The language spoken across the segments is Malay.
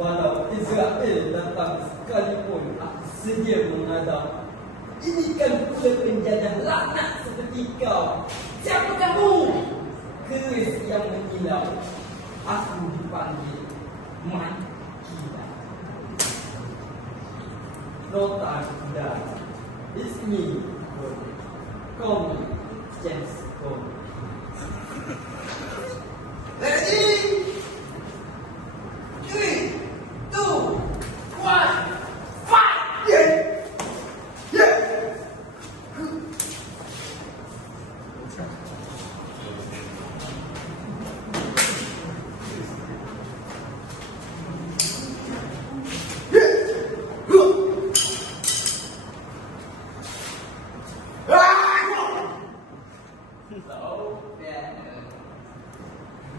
Walau Israel datang sekalipun, aku sedia menghadap. Ini kan pula penjajah laknat seperti kau. Siapa kamu? Keris yang menyilau. Aku dipanggil Makida. Nota Kuda. It's me. Call me James Bond. Ready? 3, 2, 1, fight!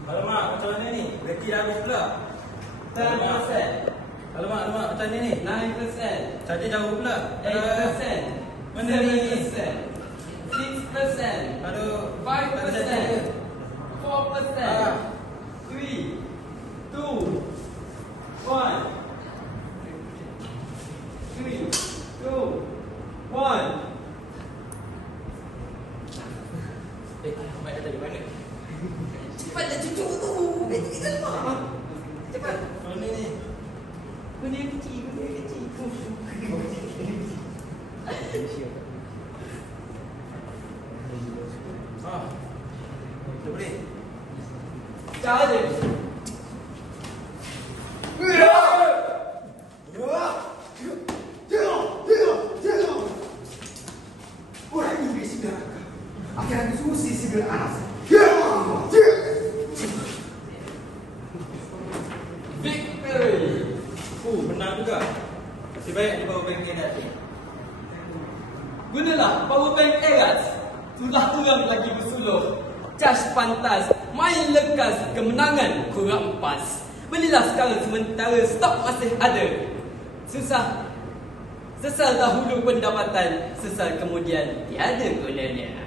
Alamak, macam mana ni? Reti dah habis pula. 10%. Alamak, macam mana ni? 9%. Caji jauh pula. 8%. Mana ni? 7%. 6%. Aduh, 5%. 4%. 3, 2, 1. 3, 2, 1. Mak dah dari mana? Cepatlah cucuk tu. Beti kita lemah. Cepat. Mana ni? Benda yang kecil, benda yang kecil. Dah boleh? Cara. Orang Inggris segera akan susi segera anas. Victory. Menang juga. Nasib baik di bawah bengkel dah. Gunalah powerbank Eras. Sudah kurang lagi bersulur. Cas pantas, main lekas, kemenangan kurang pas. Belilah sekarang sementara stok masih ada. Susah. Sesal dahulu pendapatan, sesal kemudian tiada gunanya.